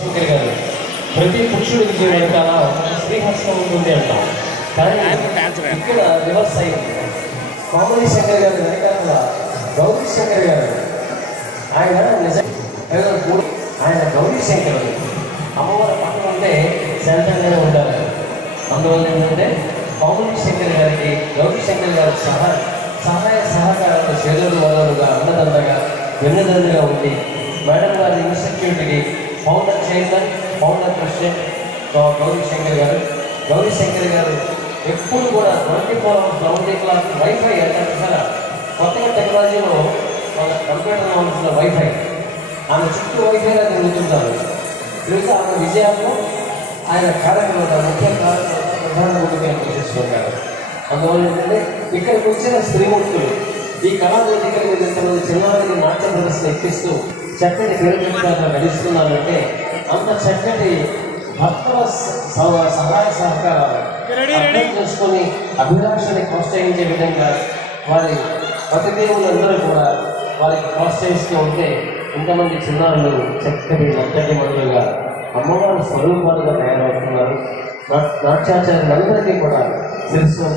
శంకర్ గారు ప్రతి పురుషుడి విజయం వెనకాల శ్రీహస్తం ఉంటుంది అంటాం, కానీ ఇక్కడ రివర్స్ అయింది. కామెడీ శంకర్ గారి వెనకాల గౌరీ శంకర్ గారు, ఆయన ఆయన గౌరీ శంకర్ అమ్మవారి పక్కన ఉంటే శాంతంగానే ఉండాలి. అందువల్ల ఏంటంటే కామెడీ శంకర్ గారికి గౌరీ శంకర్ గారి సహాయ సహకారాలు చేదోడు వదలుగా అన్నదండగా వెన్నుదండగా ఉంది. మేడం గారి ఇన్స్టిట్యూట్కి founder chairman, founder president Gauri Shankar గారు ఎప్పుడు కూడా 24 hours రౌండ్ క్లాక్ వైఫై అంటే సార్ కొత్తగా టెక్నాలజీలో మన కంప్యూటర్లో ఉంటున్న వైఫై, ఆమె చుట్టూ వైఫైగా తిరుగుతుంటారు. తిరిగితే ఆమె విజయాల్లో ఆయన కార్యక్రమాలు ముఖ్య కార్యక్రమాలు ప్రధాన భూమిక పోషిస్తుంటారు. అందువల్ల ఏంటంటే ఇక్కడికి వచ్చిన స్త్రీమూర్తులు ఈ కళావేదికలు ఇంతమంది చిన్నారికి నాట్య ప్రదర్శన ఎక్కిస్తూ చక్కటి క్రీడలు నడుస్తున్నారంటే అంత చక్కటి భక్తుల సహాయ సహకారాలు అర్థం చేసుకొని అభిలాషని ప్రోత్సహించే విధంగా వారి పతిదేవులందరూ కూడా వారికి ప్రోత్సహిస్తూ ఉంటే ఇంతమంది చిన్నారులు చక్కటి నచ్చటి మనులుగా అమ్మవారి స్వరూపాలుగా తయారవుతున్నారు. నాట్యాచార్యులందరికీ కూడా తెలుసు.